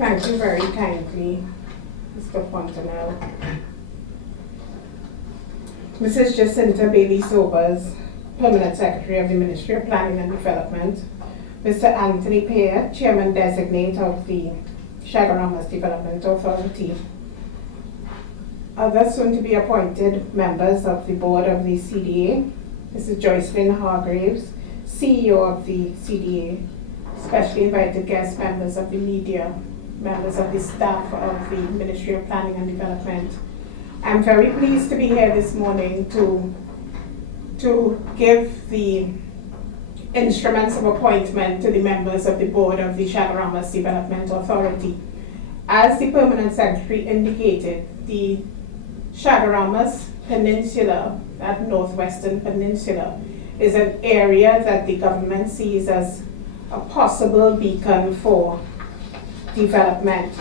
Thank you very kindly, Mr. Fontenelle. Mrs. Jacinta Bailey-Sobers, Permanent Secretary of the Ministry of Planning and Development. Mr. Anthony Pierre-Chairman Designate of the Chaguaramas Development Authority. Other soon-to-be appointed members of the board of the CDA, Mrs. Joycelyn Hargraves, CEO of the CDA, specially invited guest members of the media, members of the staff of the Ministry of Planning and Development. I'm very pleased to be here this morning to give the instruments of appointment to the members of the board of the Chaguaramas Development Authority. As the Permanent Secretary indicated, the Chaguaramas Peninsula, that northwestern peninsula, is an area that the government sees as a possible beacon for development,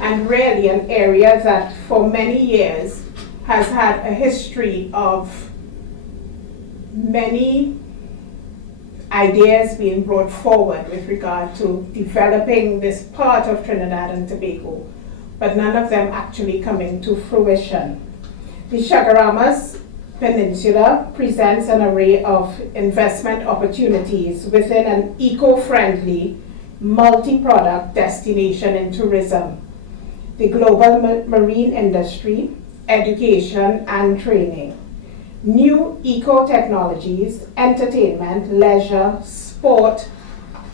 and really an area that for many years has had a history of many ideas being brought forward with regard to developing this part of Trinidad and Tobago, but none of them actually coming to fruition. The Chaguaramas Peninsula presents an array of investment opportunities within an eco-friendly, multi-product destination in tourism, the global marine industry, education and training, new eco-technologies, entertainment, leisure, sport,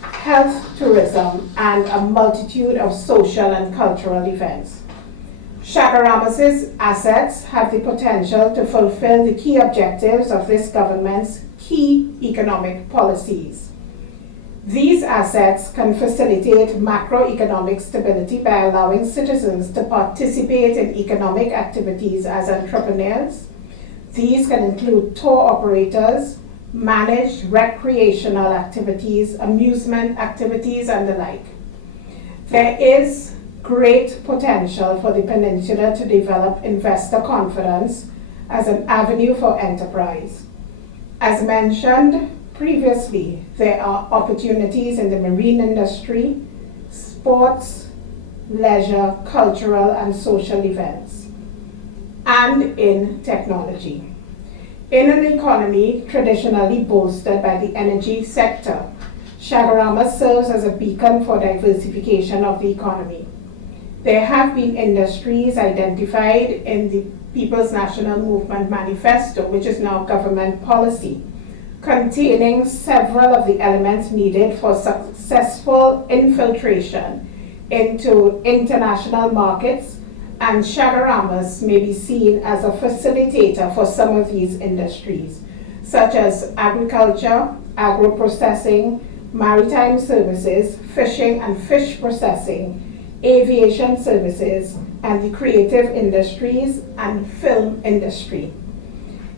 health tourism, and a multitude of social and cultural events. Chaguaramas' assets have the potential to fulfill the key objectives of this government's key economic policies. These assets can facilitate macroeconomic stability by allowing citizens to participate in economic activities as entrepreneurs. These can include tour operators, managed recreational activities, amusement activities, and the like. There is great potential for the peninsula to develop investor confidence as an avenue for enterprise. As mentioned previously, there are opportunities in the marine industry, sports, leisure, cultural and social events, and in technology. In an economy traditionally bolstered by the energy sector, Chaguaramas serves as a beacon for diversification of the economy. There have been industries identified in the People's National Movement Manifesto, which is now government policy, containing several of the elements needed for successful infiltration into international markets, and Chaguaramas may be seen as a facilitator for some of these industries, such as agriculture, agro-processing, maritime services, fishing and fish processing, aviation services, and the creative industries and film industry.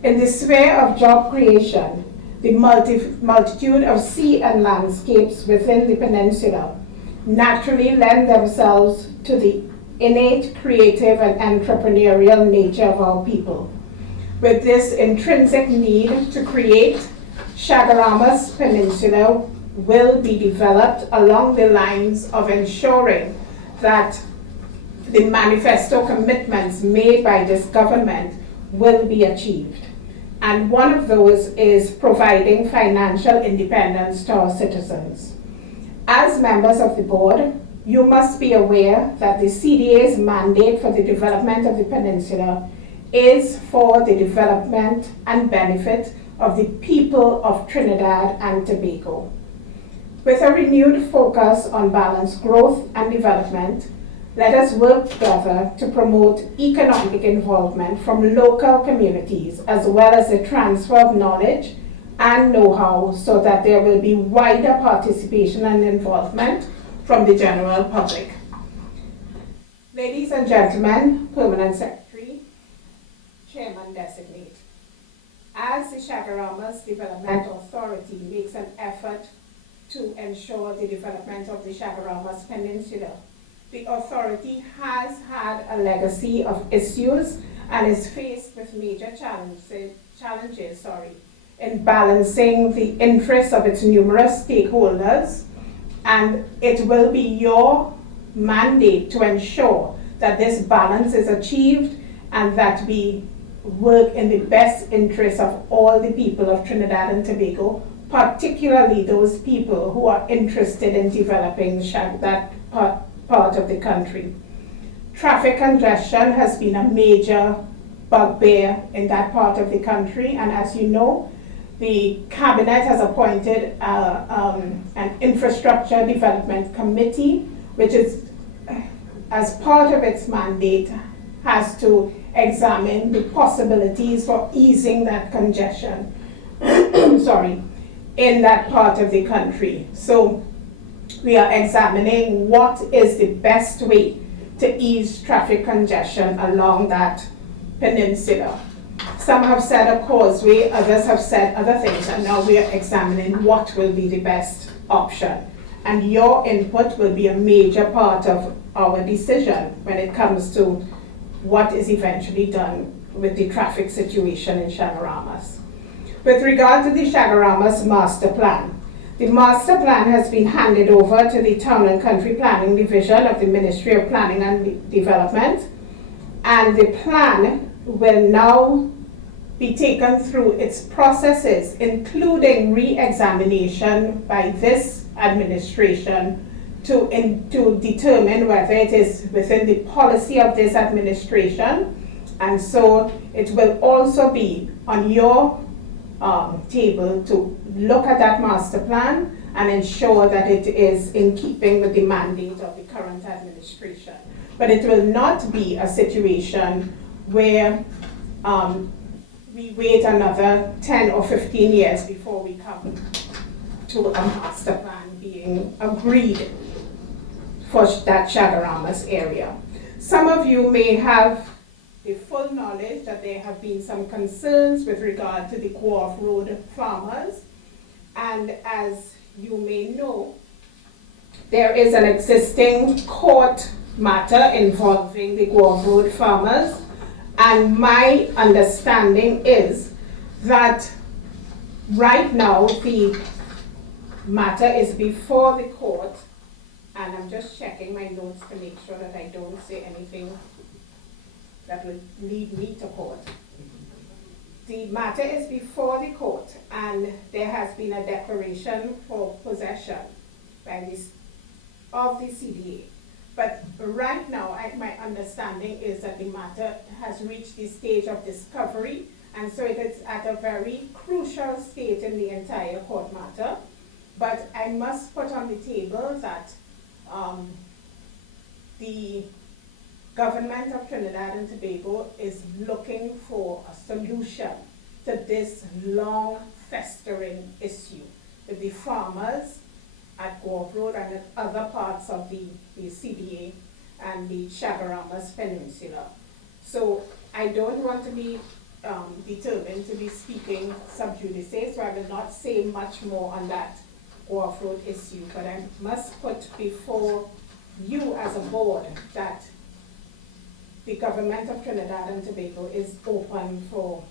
In the sphere of job creation, the multitude of sea and landscapes within the peninsula naturally lend themselves to the innate creative and entrepreneurial nature of our people. With this intrinsic need to create, Chaguaramas Peninsula will be developed along the lines of ensuring that the manifesto commitments made by this government will be achieved. And one of those is providing financial independence to our citizens. As members of the board, you must be aware that the CDA's mandate for the development of the peninsula is for the development and benefit of the people of Trinidad and Tobago. With a renewed focus on balanced growth and development, let us work together to promote economic involvement from local communities, as well as the transfer of knowledge and know-how, so that there will be wider participation and involvement from the general public. Ladies and gentlemen, Permanent Secretary, Chairman Designate, as the Chaguaramas Development Authority makes an effort to ensure the development of the Chaguaramas Peninsula, the authority has had a legacy of issues and is faced with major challenges in balancing the interests of its numerous stakeholders, and it will be your mandate to ensure that this balance is achieved and that we work in the best interest of all the people of Trinidad and Tobago, particularly those people who are interested in developing that part of the country. Traffic congestion has been a major bugbear in that part of the country, and as you know, the Cabinet has appointed an infrastructure development committee, which is, as part of its mandate, has to examine the possibilities for easing that congestion in that part of the country. So we are examining what is the best way to ease traffic congestion along that peninsula. Some have said a causeway, others have said other things, and now we are examining what will be the best option. And your input will be a major part of our decision when it comes to what is eventually done with the traffic situation in Chaguaramas. With regard to the Chaguaramas master plan, the master plan has been handed over to the Town and Country Planning Division of the Ministry of Planning and Development, and the plan will now be taken through its processes, including re-examination by this administration to determine whether it is within the policy of this administration. And so it will also be on your table to look at that master plan and ensure that it is in keeping with the mandate of the current administration. But it will not be a situation where we wait another 10 or 15 years before we come to a master plan being agreed for that Chaguaramas area. Some of you may have the full knowledge that there have been some concerns with regard to the Wharf Road farmers, and as you may know, there is an existing court matter involving the Wharf Road farmers, and my understanding is that right now the matter is before the court, and I'm just checking my notes to make sure that I don't say anything that will lead me to court. The matter is before the court, and there has been a declaration for possession of the CDA. But right now, my understanding is that the matter has reached the stage of discovery, and so it is at a very crucial stage in the entire court matter. But I must put on the table that the government of Trinidad and Tobago is looking for a solution to this long festering issue with the farmers at Wharf Road and at other parts of the CDA and the Chaguaramas Peninsula. So I don't want to be determined to be speaking sub judice, so I will not say much more on that Wharf Road issue, but I must put before you as a board that the government of Trinidad and Tobago is open for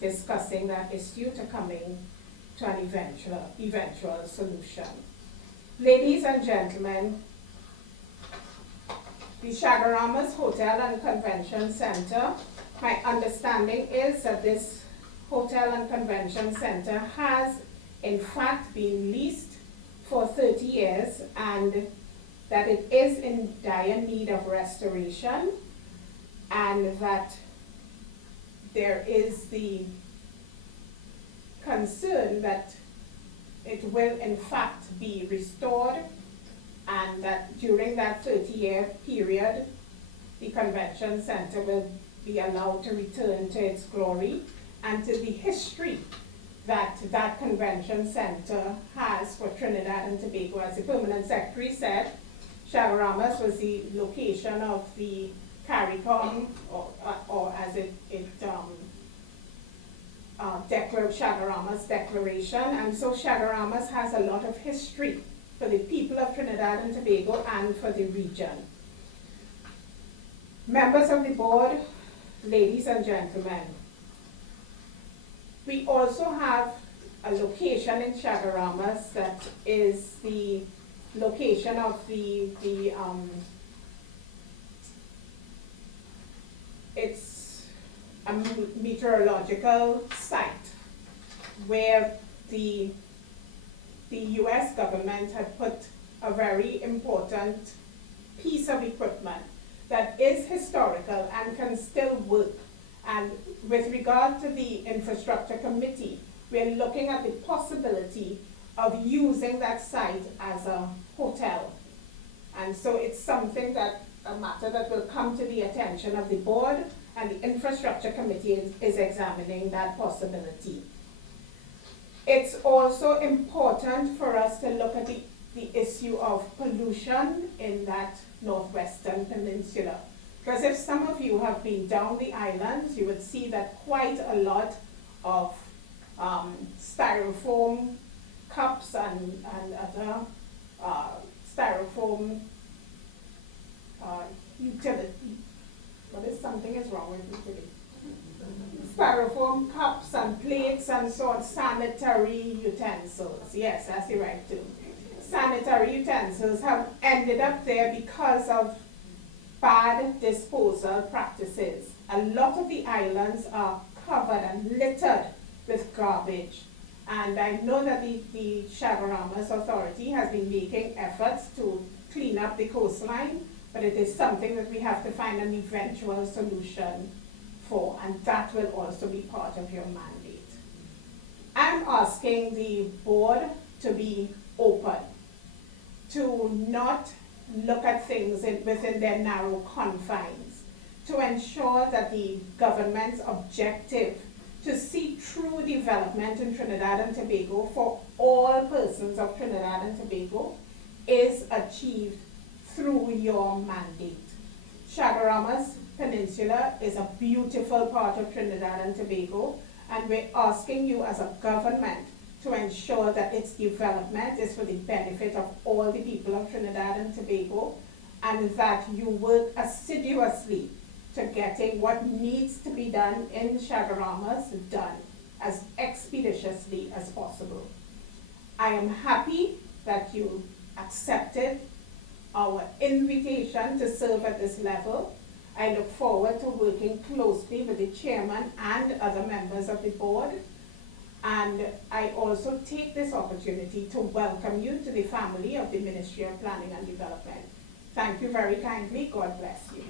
discussing that issue to coming to an eventual solution. Ladies and gentlemen, the Chaguaramas Hotel and Convention Center, my understanding is that this Hotel and Convention Center has in fact been leased for 30 years and that it is in dire need of restoration, and that there is the concern that it will in fact be restored, and that during that 30-year period, the convention center will be allowed to return to its glory and to the history that that convention center has for Trinidad and Tobago. As the permanent secretary said, Chaguaramas was the location of the CARICOM, or as Chaguaramas Declaration, and so Chaguaramas has a lot of history for the people of Trinidad and Tobago and for the region. Members of the board, ladies and gentlemen, we also have a location in Chaguaramas that is the location of the it's a meteorological site where the US government had put a very important piece of equipment that is historical and can still work. And with regard to the infrastructure committee, we're looking at the possibility of using that site as a hotel. And so it's something that, a matter that will come to the attention of the board, and the infrastructure committee is examining that possibility. It's also important for us to look at the issue of pollution in that northwestern peninsula. Because if some of you have been down the islands, you would see that quite a lot of styrofoam cups and other styrofoam utility. What is something is wrong with utility? Styrofoam cups and plates and so on, sanitary utensils. Yes, that's the right too. Sanitary utensils have ended up there because of bad disposal practices. A lot of the islands are covered and littered with garbage. And I know that the Chaguaramas Authority has been making efforts to clean up the coastline, but it is something that we have to find an eventual solution for, and that will also be part of your mandate. I'm asking the board to be open, to not look at things within their narrow confines, to ensure that the government's objective to see true development in Trinidad and Tobago for all persons of Trinidad and Tobago is achieved through your mandate. Chaguaramas Peninsula is a beautiful part of Trinidad and Tobago, and we're asking you as a government to ensure that its development is for the benefit of all the people of Trinidad and Tobago, and that you work assiduously to getting what needs to be done in Chaguaramas done as expeditiously as possible. I am happy that you accepted our invitation to serve at this level. I look forward to working closely with the chairman and other members of the board. And I also take this opportunity to welcome you to the family of the Ministry of Planning and Development. Thank you very kindly. God bless you.